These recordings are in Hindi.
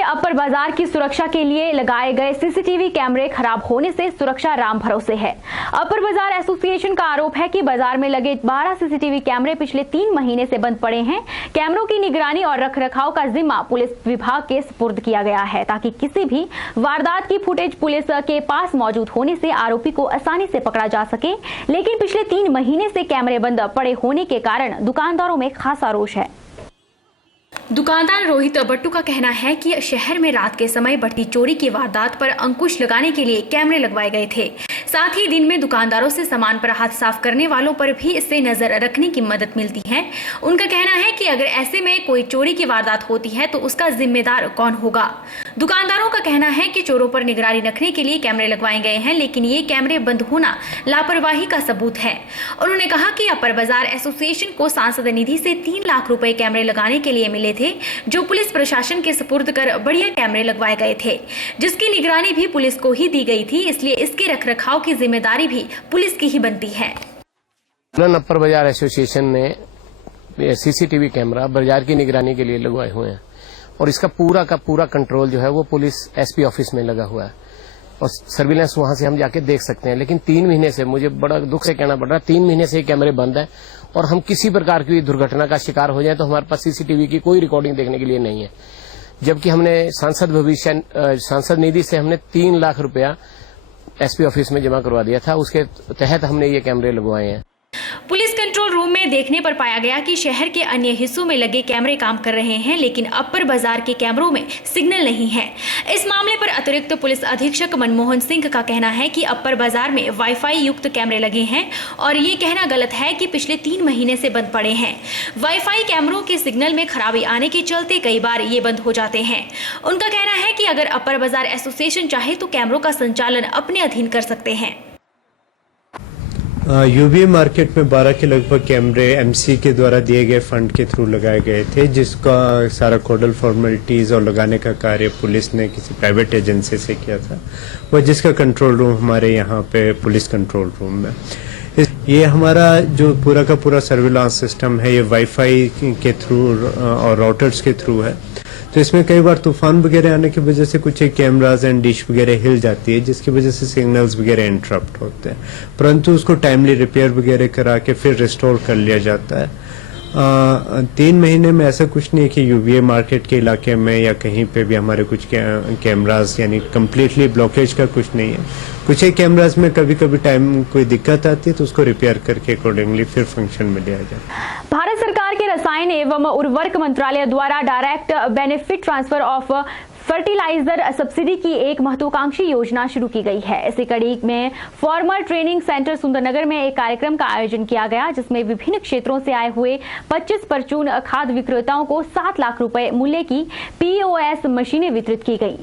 के अपर बाजार की सुरक्षा के लिए लगाए गए सीसीटीवी कैमरे खराब होने से सुरक्षा राम भरोसे है। अपर बाजार एसोसिएशन का आरोप है कि बाजार में लगे 12 सीसीटीवी कैमरे पिछले 3 महीने से बंद पड़े हैं। कैमरों की निगरानी और रखरखाव का जिम्मा पुलिस विभाग के सुपुर्द किया गया है ताकि किसी भी वारदात की फुटेज पुलिस के पास मौजूद होने से आरोपी को आसानी से पकड़ा जा सके। लेकिन पिछले 3 महीने से कैमरे बंद पड़े होने के कारण दुकानदारों में खासा रोष है। दुकानदार रोहित बट्टू का कहना है कि शहर में रात के समय बट्टी चोरी की वारदात पर अंकुश लगाने के लिए कैमरे लगवाए गए थे। साथ ही दिन में दुकानदारों से सामान पर हाथ साफ करने वालों पर भी इससे नजर रखने की मदद मिलती है। उनका कहना है कि अगर ऐसे में कोई चोरी की वारदात होती है तो उसका जिम्मेदार कौन होगा। दुकानदारों का कहना है कि चोरों पर निगरानी रखने के लिए कैमरे लगवाए गए हैं, लेकिन ये कैमरे बंद होना लापरवाही का सबूत है। उन्होंने कहा कि अपर बाजार एसोसिएशन को सांसद निधि से 3 लाख रुपए कैमरे लगाने के लिए मिले थे, जो पुलिस प्रशासन के सुपुर्द कर बढ़िया कैमरे लगवाए गए थे, जिसकी निगरानी भी पुलिस को ही दी गई थी। इसलिए इसके रखरखाव की जिम्मेदारी भी पुलिस की ही बनती है। अपर बाजार एसोसिएशन ने सीसीटीवी कैमरा बाजार की निगरानी के लिए लगवाए हुए हैं और इसका पूरा का पूरा कंट्रोल जो है वो पुलिस एसपी ऑफिस में लगा हुआ है और सर्विलेंस वहां से हम जाके देख सकते हैं। लेकिन 3 महीने से, मुझे बड़ा दुख से कहना पड़ रहा है, 3 महीने से कैमरे बंद है और हम किसी प्रकार की दुर्घटना का शिकार हो जाए तो हमारे पास सीसीटीवी की कोई रिकॉर्डिंग देखने के लिए नहीं है। जबकि हमने सांसद निधि से हमने 3 लाख रुपया एसपी ऑफिस में जमा करवा दिया था, उसके तहत हमने ये कैमरे लगवाए हैं। पुलिस कंट्रोल रूम में देखने पर पाया गया कि शहर के अन्य हिस्सों में लगे कैमरे काम कर रहे हैं, लेकिन अपर बाजार के कैमरों में सिग्नल नहीं है। इस मामले पर अतिरिक्त पुलिस अधीक्षक मनमोहन सिंह का कहना है कि अपर बाजार में वाईफाई युक्त कैमरे लगे हैं और ये कहना गलत है कि पिछले 3 महीने से बंद पड़े हैं। वाईफाई कैमरों के सिग्नल में खराबी आने के चलते कई बार ये बंद हो जाते हैं। उनका कहना है कि अगर अपर बाजार एसोसिएशन चाहे तो कैमरों का संचालन अपने अधीन कर सकते हैं। यूबीए मार्केट में 12 के लगभग कैमरे एमसी के द्वारा दिए गए फंड के थ्रू लगाए गए थे, जिसका सारा कोडल फॉर्मेलिटीज और लगाने का कार्य पुलिस ने किसी प्राइवेट एजेंसी से किया था, वह जिसका कंट्रोल रूम हमारे यहाँ पे पुलिस कंट्रोल रूम में। ये हमारा जो पूरा का पूरा सर्विलांस सिस्टम है, ये वाईफाई के थ्रू और राउटर्स के थ्रू है। तो इसमें कई बार तूफान वगैरह आने की वजह से कुछ कैमराज एंड डिश वगैरह हिल जाती है, जिसकी वजह से सिग्नल्स वगैरह इंटरप्ट होते हैं, परंतु उसको टाइमली रिपेयर वगैरह करा के फिर रिस्टोर कर लिया जाता है। 3 महीने में ऐसा कुछ नहीं है कि यूवीए मार्केट के इलाके में या कहीं पे भी हमारे कुछ कैमराज यानी कम्प्लीटली ब्लॉकेज का कुछ नहीं है। कुछ एक कैमराज में कभी कभी टाइम कोई दिक्कत आती है तो उसको रिपेयर करके अकॉर्डिंगली फिर फंक्शन में लिया जाए। भारत सरकार के रसायन एवं उर्वरक मंत्रालय द्वारा direct benefit transfer of fertiliser subsidy की एक महत्वाकांक्षी योजना शुरू की गई है। इसी कड़ी में फॉर्मर ट्रेनिंग सेंटर सुंदरनगर में एक कार्यक्रम का आयोजन किया गया, जिसमें विभिन्न क्षेत्रों से आए हुए 25 परचून खाद विक्रेताओं को 7 लाख रुपए मूल्य की पीओएस मशीनें वितरित की गई।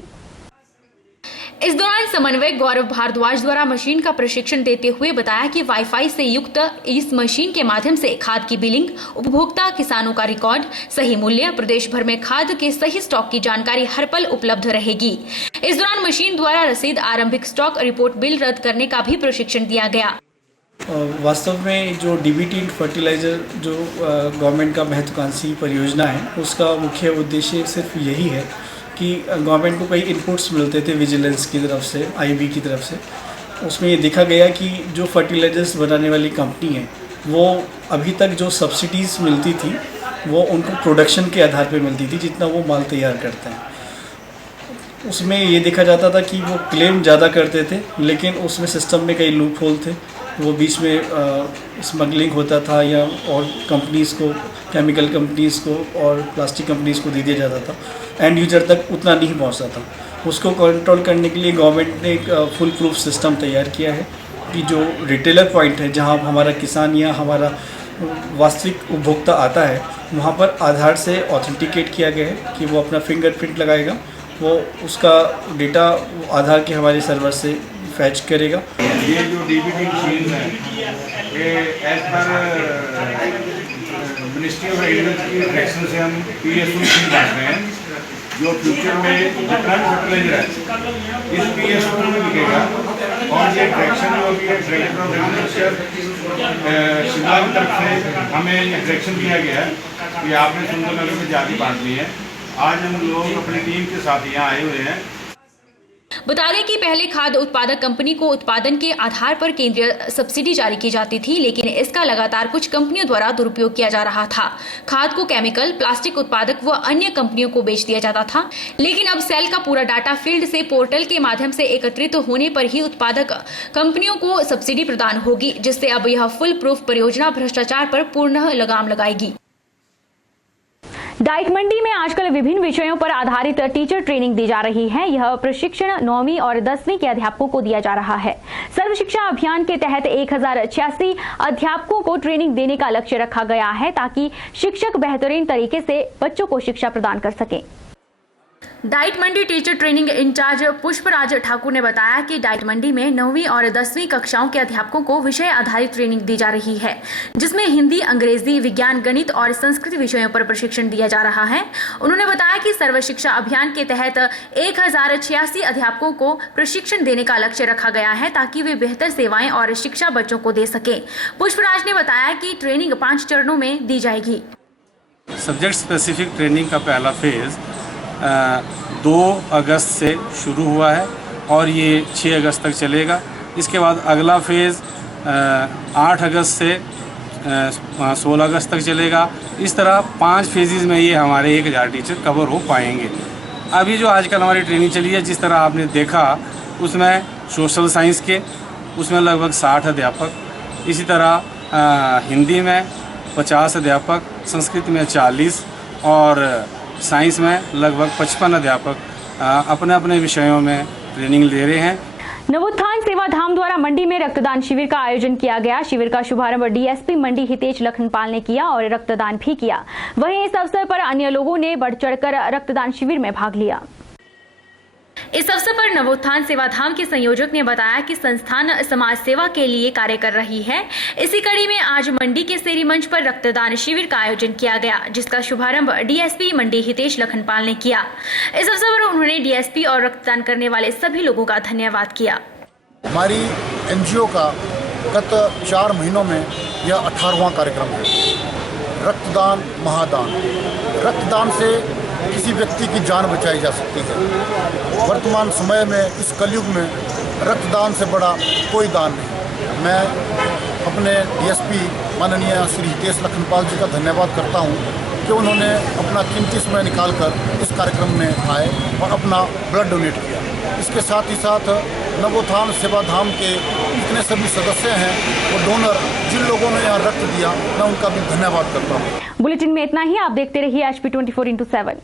इस दौरान समन्वयक गौरव भारद्वाज द्वारा मशीन का प्रशिक्षण देते हुए बताया कि वाईफाई से युक्त इस मशीन के माध्यम से खाद की बिलिंग, उपभोक्ता किसानों का रिकॉर्ड, सही मूल्य, प्रदेश भर में खाद के सही स्टॉक की जानकारी हर पल उपलब्ध रहेगी। इस दौरान मशीन द्वारा रसीद, आरंभिक स्टॉक रिपोर्ट, बिल रद्द करने का भी प्रशिक्षण दिया गया। वास्तव में जो डीबीटी फर्टिलाइजर जो गवर्नमेंट का महत्वाकांक्षी परियोजना है, उसका मुख्य उद्देश्य सिर्फ यही है कि गवर्नमेंट को कई इनपुट्स मिलते थे विजिलेंस की तरफ से, आईबी की तरफ से। उसमें ये देखा गया कि जो फर्टिलाइजर्स बनाने वाली कंपनी है वो अभी तक जो सब्सिडीज़ मिलती थी वो उनको प्रोडक्शन के आधार पे मिलती थी, जितना वो माल तैयार करते हैं। उसमें ये देखा जाता था कि वो क्लेम ज़्यादा करते थे, लेकिन उसमें सिस्टम में कई लूप होल थे। वो बीच में स्मगलिंग होता था या और कंपनीज़ को, केमिकल कंपनीज़ को और प्लास्टिक कंपनीज़ को दे दिया जाता था, एंड यूजर तक उतना नहीं पहुंचता था। उसको कंट्रोल करने के लिए गवर्नमेंट ने एक फुल प्रूफ सिस्टम तैयार किया है कि जो रिटेलर पॉइंट है, जहां हमारा किसान या हमारा वास्तविक उपभोक्ता आता है, वहां पर आधार से ऑथेंटिकेट किया गया है कि वो अपना फिंगरप्रिंट लगाएगा, वो उसका डेटा आधार के हमारे सर्वर से फैच करेगा। ये जो डीबीटी मशीन है, ये as per ministry of agriculture की डायरेक्शन से हम पीएसओ मशीन डाल रहे हैं, जो फ्यूचर में जितना भी फर्टिलाइजर है इस पीएसओ में बिकेगा। और ये डायरेक्शन जो अभी है डायरेक्टर ऑफ एग्रीकल्चर शिमला की तरफ से हमें डायरेक्शन दिया गया है कि आपने सुंदरनगर में जाली बांटनी है आज हम लोग अपनी टीम के साथ यहाँ आए हुए हैं। बता दें कि पहले खाद्य उत्पादक कंपनी को उत्पादन के आधार पर केंद्रीय सब्सिडी जारी की जाती थी, लेकिन इसका लगातार कुछ कंपनियों द्वारा दुरुपयोग किया जा रहा था। खाद को केमिकल, प्लास्टिक उत्पादक व अन्य कंपनियों को बेच दिया जाता था, लेकिन अब सेल का पूरा डाटा फील्ड से पोर्टल के माध्यम से एकत्रित होने पर ही उत्पादक कंपनियों को सब्सिडी प्रदान होगी, जिससे अब यह फुल प्रूफ परियोजना भ्रष्टाचार पर पूर्ण लगाम लगाएगी। डाइट मंडी में आजकल विभिन्न विषयों पर आधारित टीचर ट्रेनिंग दी जा रही है। यह प्रशिक्षण 9वीं और 10वीं के अध्यापकों को दिया जा रहा है। सर्व शिक्षा अभियान के तहत 1086 अध्यापकों को ट्रेनिंग देने का लक्ष्य रखा गया है, ताकि शिक्षक बेहतरीन तरीके से बच्चों को शिक्षा प्रदान कर सकें। DIET Mandi teacher training in-charge Pushpraj Thakur ने बताया कि डाइट मंडी में 9वीं और 10वीं कक्षाओं के अध्यापकों को विषय आधारित ट्रेनिंग दी जा रही है, जिसमें हिंदी, अंग्रेजी, विज्ञान, गणित और संस्कृत विषयों पर प्रशिक्षण दिया जा रहा है। उन्होंने बताया कि सर्व शिक्षा अभियान के तहत 1086 अध्यापकों को प्रशिक्षण देने का लक्ष्य रखा गया है, ताकि वे बेहतर सेवाएं और शिक्षा बच्चों को दे सके। पुष्पराज ने बताया कि ट्रेनिंग 5 चरणों में दी जाएगी। सब्जेक्ट स्पेसिफिक ट्रेनिंग का पहला फेज 2 अगस्त से शुरू हुआ है और ये 6 अगस्त तक चलेगा। इसके बाद अगला फेज़ 8 अगस्त से 16 अगस्त तक चलेगा। इस तरह 5 फेजेस में ये हमारे 1000 टीचर कवर हो पाएंगे। अभी जो आजकल हमारी ट्रेनिंग चली है, जिस तरह आपने देखा, उसमें सोशल साइंस के उसमें लगभग 60 अध्यापक, इसी तरह हिंदी में 50 अध्यापक, संस्कृत में 40 और साइंस में लगभग 55 अध्यापक अपने अपने विषयों में ट्रेनिंग ले रहे हैं। नवोत्थान सेवा धाम द्वारा मंडी में रक्तदान शिविर का आयोजन किया गया। शिविर का शुभारंभ डीएसपी मंडी हितेश लखनपाल ने किया और रक्तदान भी किया। वहीं इस अवसर पर अन्य लोगों ने बढ़ चढ़कर रक्तदान शिविर में भाग लिया। इस अवसर पर नवोत्थान सेवा धाम के संयोजक ने बताया कि संस्थान समाज सेवा के लिए कार्य कर रही है। इसी कड़ी में आज मंडी के सेरी मंच पर रक्तदान शिविर का आयोजन किया गया, जिसका शुभारंभ डीएसपी मंडी हितेश लखनपाल ने किया। इस अवसर पर उन्होंने डीएसपी और रक्तदान करने वाले सभी लोगों का धन्यवाद किया। हमारी एनजीओ का गत 4 महीनों में यह 18वां कार्यक्रम है। रक्तदान महादान। रक्तदान से किसी व्यक्ति की जान बचाई जा सकती है। वर्तमान समय में इस कलयुग में रक्तदान से बड़ा कोई दान नहीं। मैं अपने डीएसपी माननीय श्री हितेश लखनपाल जी का धन्यवाद करता हूं कि उन्होंने अपना कीमती समय निकालकर इस कार्यक्रम में आए और अपना ब्लड डोनेट किया। इसके साथ ही साथ नवोत्थान सेवा धाम के जितने सभी सदस्य हैं वो डोनर, जिन लोगों ने यहाँ रक्त दिया, मैं उनका भी धन्यवाद करता हूँ। बुलेटिन में इतना ही। आप देखते रहिए HP 24x7।